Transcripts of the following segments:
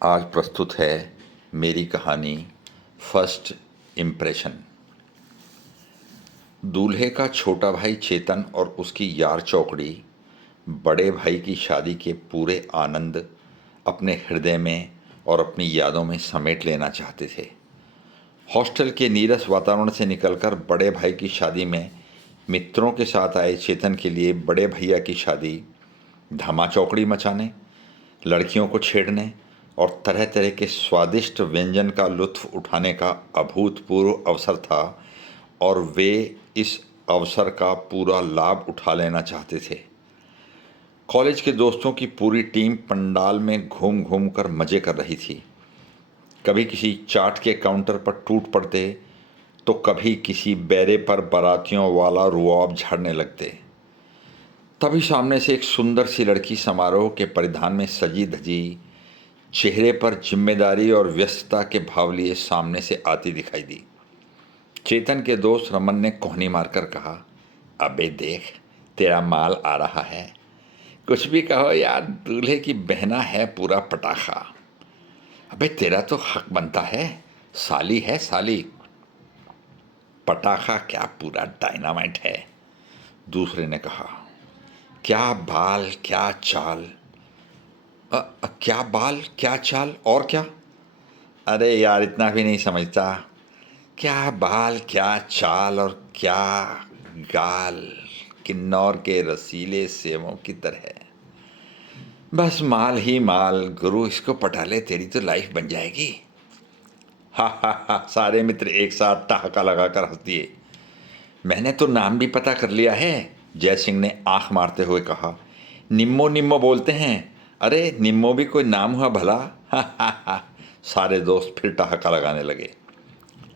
आज प्रस्तुत है मेरी कहानी फर्स्ट इम्प्रेशन। दूल्हे का छोटा भाई चेतन और उसकी यार चौकड़ी बड़े भाई की शादी के पूरे आनंद अपने हृदय में और अपनी यादों में समेट लेना चाहते थे। हॉस्टल के नीरस वातावरण से निकलकर बड़े भाई की शादी में मित्रों के साथ आए चेतन के लिए बड़े भैया की शादी धमा चौकड़ी मचाने, लड़कियों को छेड़ने और तरह तरह के स्वादिष्ट व्यंजन का लुत्फ उठाने का अभूतपूर्व अवसर था और वे इस अवसर का पूरा लाभ उठा लेना चाहते थे। कॉलेज के दोस्तों की पूरी टीम पंडाल में घूम घूम कर मज़े कर रही थी। कभी किसी चाट के काउंटर पर टूट पड़ते तो कभी किसी बैरे पर बारातियों वाला रुआब झाड़ने लगते। तभी सामने से एक सुंदर सी लड़की समारोह के परिधान में सजी धजी, चेहरे पर जिम्मेदारी और व्यस्तता के भाव लिए सामने से आती दिखाई दी। चेतन के दोस्त रमन ने कोहनी मारकर कहा, अबे देख, तेरा माल आ रहा है। कुछ भी कहो यार, दूल्हे की बहना है पूरा पटाखा। अबे तेरा तो हक बनता है, साली है साली। पटाखा क्या, पूरा डायनामाइट है। दूसरे ने कहा, क्या बाल क्या चाल। क्या बाल क्या चाल और क्या? अरे यार, इतना भी नहीं समझता। क्या बाल क्या चाल और क्या गाल, किन्नौर के रसीले सेवों की तरह। बस माल ही माल, गुरु इसको पटा ले, तेरी तो लाइफ बन जाएगी। हा हा हा, सारे मित्र एक साथ ठहाका लगाकर हंस दिए। मैंने तो नाम भी पता कर लिया है, जय सिंह ने आंख मारते हुए कहा। निम्मो निम्मो बोलते हैं। अरे निम्मो भी कोई नाम हुआ भला? हा हा हा। सारे दोस्त फिर ठहाका लगाने लगे।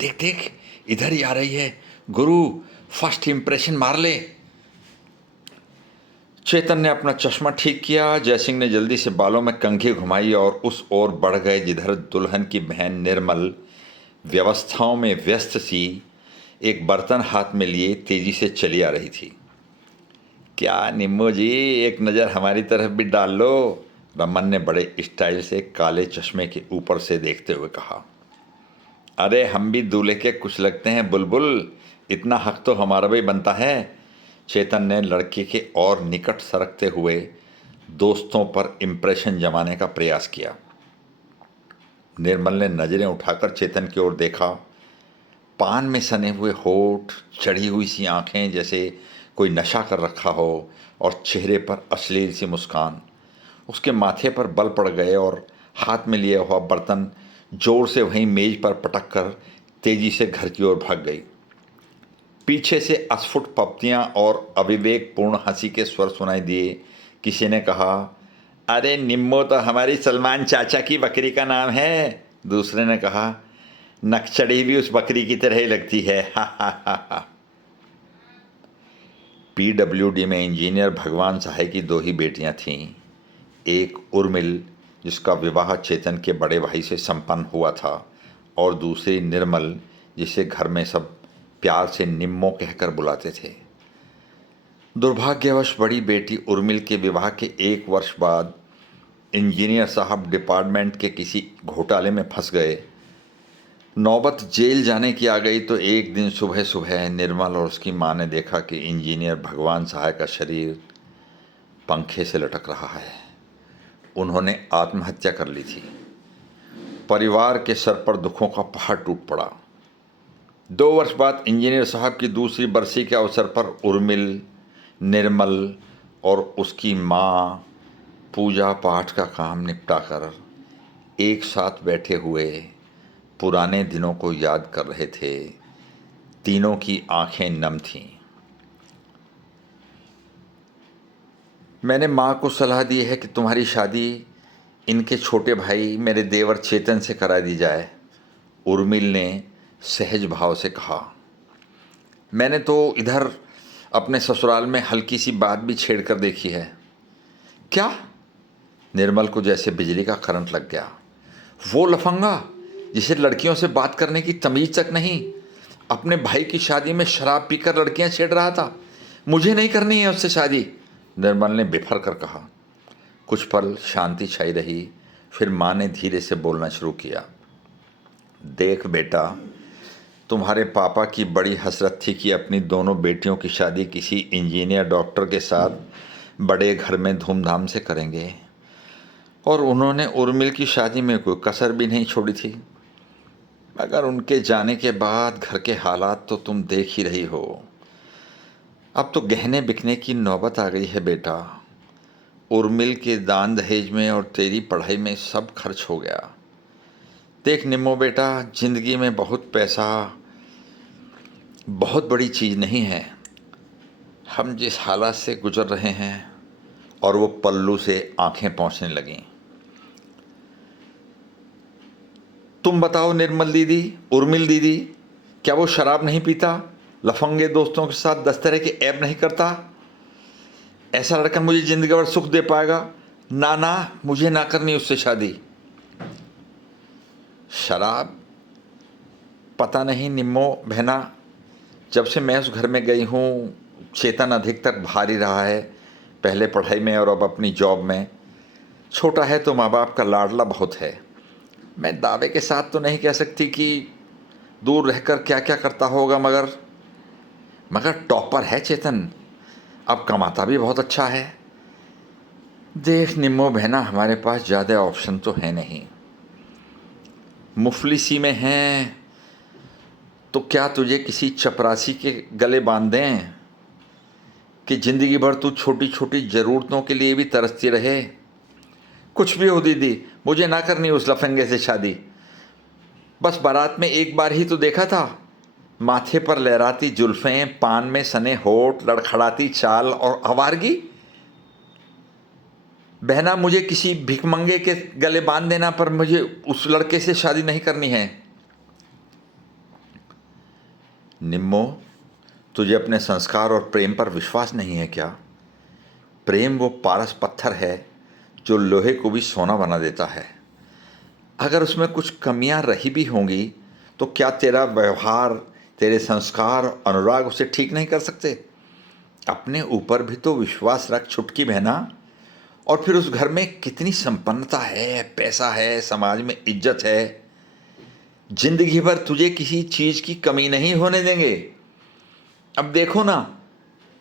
देख देख, इधर ही आ रही है, गुरु फर्स्ट इम्प्रेशन मार ले। चेतन ने अपना चश्मा ठीक किया। जयसिंह ने जल्दी से बालों में कंघी घुमाई और उस ओर बढ़ गए जिधर दुल्हन की बहन निर्मल व्यवस्थाओं में व्यस्त सी एक बर्तन हाथ में लिए तेजी से चली आ रही थी। क्या निम्मो जी, एक नज़र हमारी तरफ भी डाल लो, रमन ने बड़े स्टाइल से काले चश्मे के ऊपर से देखते हुए कहा। अरे हम भी दूल्हे के कुछ लगते हैं बुलबुल, इतना हक तो हमारा भी बनता है। चेतन ने लड़के के और निकट सरकते हुए दोस्तों पर इम्प्रेशन जमाने का प्रयास किया। निर्मल ने नज़रें उठाकर चेतन की ओर देखा। पान में सने हुए होठ, चढ़ी हुई सी आंखें जैसे कोई नशा कर रखा हो और चेहरे पर अश्लील सी मुस्कान। उसके माथे पर बल पड़ गए और हाथ में लिया हुआ बर्तन जोर से वहीं मेज पर पटक कर तेजी से घर की ओर भाग गई। पीछे से अस्फुट पपतियाँ और अविवेकपूर्ण हंसी के स्वर सुनाई दिए। किसी ने कहा, अरे निम्मो तो हमारी सलमान चाचा की बकरी का नाम है। दूसरे ने कहा, नक्चड़ी भी उस बकरी की तरह ही लगती है। हा हा हा हा। PWD में इंजीनियर भगवान सहाय की दो ही बेटियां थीं। एक उर्मिल, जिसका विवाह चेतन के बड़े भाई से संपन्न हुआ था, और दूसरी निर्मल, जिसे घर में सब प्यार से निम्मो कहकर बुलाते थे। दुर्भाग्यवश बड़ी बेटी उर्मिल के विवाह के 1 वर्ष बाद इंजीनियर साहब डिपार्टमेंट के किसी घोटाले में फंस गए। नौबत जेल जाने की आ गई तो एक दिन सुबह सुबह निर्मल और उसकी माँ ने देखा कि इंजीनियर भगवान सहाय का शरीर पंखे से लटक रहा है। उन्होंने आत्महत्या कर ली थी। परिवार के सर पर दुखों का पहाड़ टूट पड़ा। 2 वर्ष बाद इंजीनियर साहब की दूसरी बरसी के अवसर पर उर्मिल, निर्मल और उसकी माँ पूजा पाठ का काम निपटाकर एक साथ बैठे हुए पुराने दिनों को याद कर रहे थे। तीनों की आंखें नम थीं। मैंने माँ को सलाह दी है कि तुम्हारी शादी इनके छोटे भाई मेरे देवर चेतन से करा दी जाए, उर्मिल ने सहज भाव से कहा। मैंने तो इधर अपने ससुराल में हल्की सी बात भी छेड़ कर देखी है। क्या? निर्मल को जैसे बिजली का करंट लग गया। वो लफंगा जिसे लड़कियों से बात करने की तमीज तक नहीं, अपने भाई की शादी में शराब पीकर लड़कियां छेड़ रहा था। मुझे नहीं करनी है उससे शादी, निर्मल ने बिफर कर कहा। कुछ पल शांति छाई रही। फिर माँ ने धीरे से बोलना शुरू किया। देख बेटा, तुम्हारे पापा की बड़ी हसरत थी कि अपनी दोनों बेटियों की शादी किसी इंजीनियर डॉक्टर के साथ बड़े घर में धूमधाम से करेंगे, और उन्होंने उर्मिल की शादी में कोई कसर भी नहीं छोड़ी थी। मगर उनके जाने के बाद घर के हालात तो तुम देख ही रही हो। अब तो गहने बिकने की नौबत आ गई है बेटा। उर्मिल के दान दहेज में और तेरी पढ़ाई में सब खर्च हो गया। देख निम्मो बेटा, जिंदगी में बहुत पैसा बहुत बड़ी चीज़ नहीं है। हम जिस हालात से गुजर रहे हैं, और वो पल्लू से आंखें पहुंचने लगीं। तुम बताओ निर्मल दीदी, उर्मिल दीदी, क्या वो शराब नहीं पीता, लफंगे दोस्तों के साथ 10 तरह के ऐब नहीं करता? ऐसा लड़का मुझे जिंदगी भर सुख दे पाएगा? ना ना, मुझे ना करनी उससे शादी। शराब? पता नहीं निम्मो बहना, जब से मैं उस घर में गई हूँ चेतन अधिकतर बाहर ही रहा है, पहले पढ़ाई में और अब अपनी जॉब में। छोटा है तो माँ बाप का लाडला बहुत है। मैं दावे के साथ तो नहीं कह सकती कि दूर रहकर क्या क्या करता होगा, मगर टॉपर है चेतन। अब कमाता भी बहुत अच्छा है। देख निम्मो बहना, हमारे पास ज़्यादा ऑप्शन तो है नहीं। मुफलिसी में हैं तो क्या तुझे किसी चपरासी के गले बांध दें कि ज़िंदगी भर तू छोटी छोटी ज़रूरतों के लिए भी तरसती रहे? कुछ भी हो दीदी, मुझे ना करनी उस लफंगे से शादी। बस बारात में एक बार ही तो देखा था। माथे पर लहराती जुल्फ़ें, पान में सने होठ, लड़खड़ाती चाल और आवारगी। बहना, मुझे किसी भिखमंगे के गले बांध देना, पर मुझे उस लड़के से शादी नहीं करनी है। निम्मो, तुझे अपने संस्कार और प्रेम पर विश्वास नहीं है क्या? प्रेम वो पारस पत्थर है जो लोहे को भी सोना बना देता है। अगर उसमें कुछ कमियां रही भी होंगी तो क्या तेरा व्यवहार, तेरे संस्कार, अनुराग उसे ठीक नहीं कर सकते? अपने ऊपर भी तो विश्वास रख छुटकी बहना। और फिर उस घर में कितनी संपन्नता है, पैसा है, समाज में इज्जत है। जिंदगी भर तुझे किसी चीज़ की कमी नहीं होने देंगे। अब देखो ना,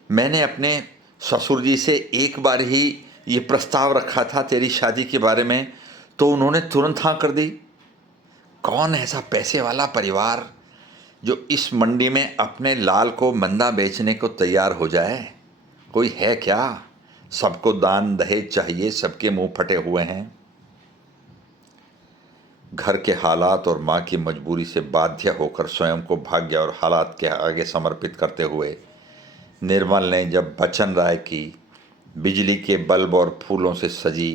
मैंने अपने ससुर जी से एक बार ही ये प्रस्ताव रखा था तेरी शादी के बारे में, तो उन्होंने तुरंत हाँ कर दी। कौन ऐसा पैसे वाला परिवार जो इस मंडी में अपने लाल को मंदा बेचने को तैयार हो जाए? कोई है क्या? सबको दान दहेज चाहिए, सबके मुंह फटे हुए हैं। घर के हालात और माँ की मजबूरी से बाध्य होकर स्वयं को भाग्य और हालात के आगे समर्पित करते हुए निर्मल ने जब बच्चन राय की बिजली के बल्ब और फूलों से सजी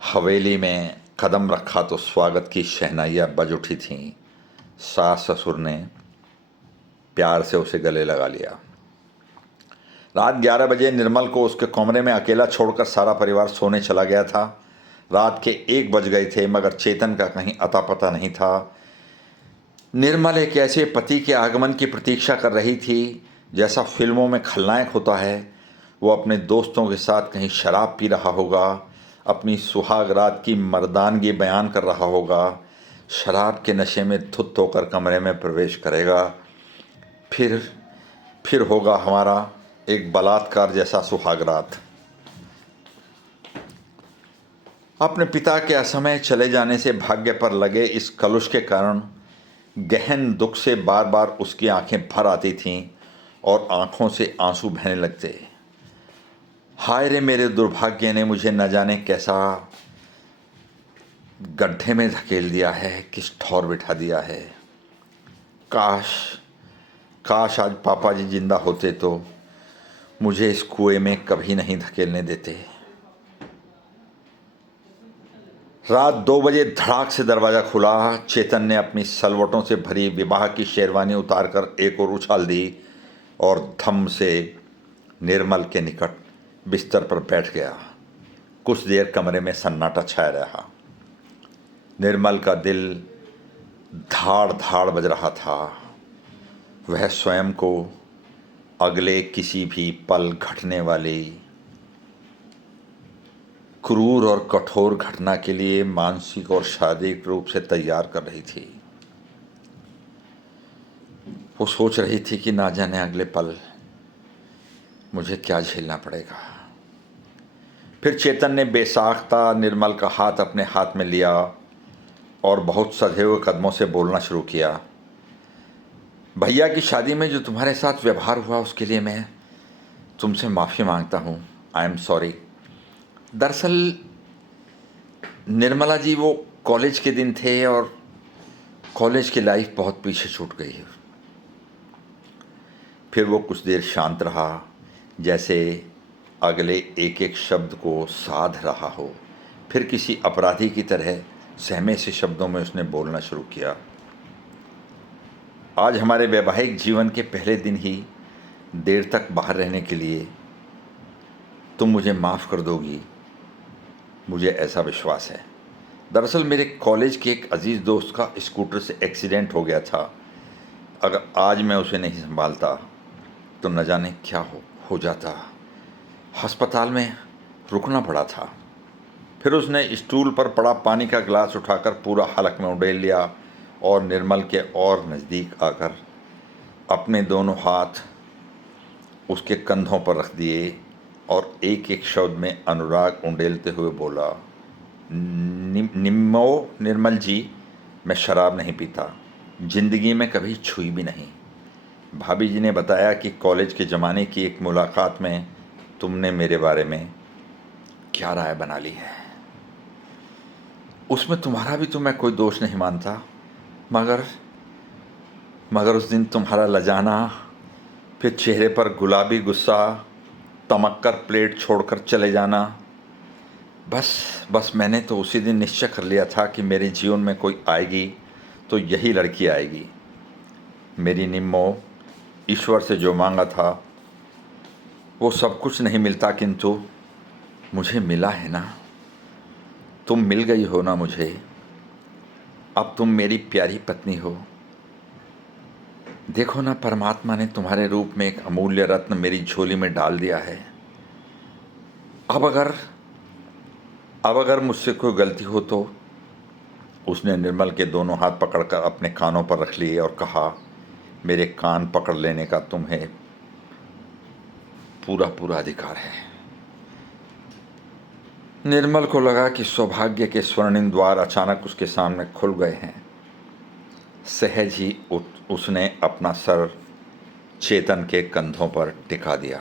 हवेली में कदम रखा तो स्वागत की शहनाइयाँ बज उठी थीं। सास ससुर ने प्यार से उसे गले लगा लिया। रात 11 बजे निर्मल को उसके कमरे में अकेला छोड़कर सारा परिवार सोने चला गया था। रात के 1 बज गए थे, मगर चेतन का कहीं अता पता नहीं था। निर्मल एक ऐसे पति के आगमन की प्रतीक्षा कर रही थी जैसा फिल्मों में खलनायक होता है। वो अपने दोस्तों के साथ कहीं शराब पी रहा होगा, अपनी सुहाग रात की मर्दानगी बयान कर रहा होगा, शराब के नशे में धुत होकर कमरे में प्रवेश करेगा। फिर होगा हमारा एक बलात्कार जैसा सुहाग रात। अपने पिता के असमय चले जाने से भाग्य पर लगे इस कलुष के कारण गहन दुख से बार बार उसकी आंखें भर आती थीं और आंखों से आंसू बहने लगते। हाय रे, मेरे दुर्भाग्य ने मुझे न जाने कैसा गड्ढे में धकेल दिया है, किस ठौर बिठा दिया है। काश काश आज पापा जी जिंदा होते तो मुझे इस कुएं में कभी नहीं धकेलने देते। रात 2 बजे धड़ाक से दरवाज़ा खुला। चेतन ने अपनी सलवटों से भरी विवाह की शेरवानी उतारकर एक ओर उछाल दी और धम से निर्मल के निकट बिस्तर पर बैठ गया। कुछ देर कमरे में सन्नाटा छाया रहा। निर्मल का दिल धाड़ धाड़ बज रहा था। वह स्वयं को अगले किसी भी पल घटने वाली क्रूर और कठोर घटना के लिए मानसिक और शारीरिक रूप से तैयार कर रही थी। वो सोच रही थी कि ना जाने अगले पल मुझे क्या झेलना पड़ेगा। फिर चेतन ने बेसाख्ता निर्मल का हाथ अपने हाथ में लिया और बहुत सधे हुए कदमों से बोलना शुरू किया। भैया की शादी में जो तुम्हारे साथ व्यवहार हुआ उसके लिए मैं तुमसे माफ़ी मांगता हूँ। I am sorry. दरअसल निर्मला जी, वो कॉलेज के दिन थे और कॉलेज की लाइफ बहुत पीछे छूट गई है। फिर वो कुछ देर शांत रहा, जैसे अगले एक एक शब्द को साध रहा हो। फिर किसी अपराधी की तरह सहमे से शब्दों में उसने बोलना शुरू किया। आज हमारे वैवाहिक जीवन के पहले दिन ही देर तक बाहर रहने के लिए तुम मुझे माफ़ कर दोगी, मुझे ऐसा विश्वास है। दरअसल मेरे कॉलेज के एक अजीज़ दोस्त का स्कूटर से एक्सीडेंट हो गया था। अगर आज मैं उसे नहीं संभालता तो न जाने क्या हो जाता। अस्पताल में रुकना पड़ा था। फिर उसने स्टूल पर पड़ा पानी का गिलास उठाकर पूरा हलक में उड़ेल लिया और निर्मल के और नज़दीक आकर अपने दोनों हाथ उसके कंधों पर रख दिए और एक एक शब्द में अनुराग उंडेलते हुए बोला, निम्मो निर्मल जी, मैं शराब नहीं पीता, ज़िंदगी में कभी छुई भी नहीं। भाभी जी ने बताया कि कॉलेज के ज़माने की एक मुलाकात में तुमने मेरे बारे में क्या राय बना ली है। उसमें तुम्हारा भी तो मैं कोई दोष नहीं मानता, मगर उस दिन तुम्हारा लजाना, फिर चेहरे पर गुलाबी गुस्सा, तमक कर प्लेट छोड़कर चले जाना, बस मैंने तो उसी दिन निश्चय कर लिया था कि मेरे जीवन में कोई आएगी तो यही लड़की आएगी। मेरी निम्मो, ईश्वर से जो मांगा था वो सब कुछ नहीं मिलता, किंतु मुझे मिला है ना। तुम मिल गई हो ना मुझे। अब तुम मेरी प्यारी पत्नी हो। देखो ना, परमात्मा ने तुम्हारे रूप में एक अमूल्य रत्न मेरी झोली में डाल दिया है। अब अगर मुझसे कोई गलती हो तो। उसने निर्मल के दोनों हाथ पकड़कर अपने कानों पर रख लिए और कहा, मेरे कान पकड़ लेने का तुम्हें पूरा अधिकार है। निर्मल को लगा कि सौभाग्य के स्वर्णिम द्वार अचानक उसके सामने खुल गए हैं। सहज ही उसने अपना सर चेतन के कंधों पर टिका दिया।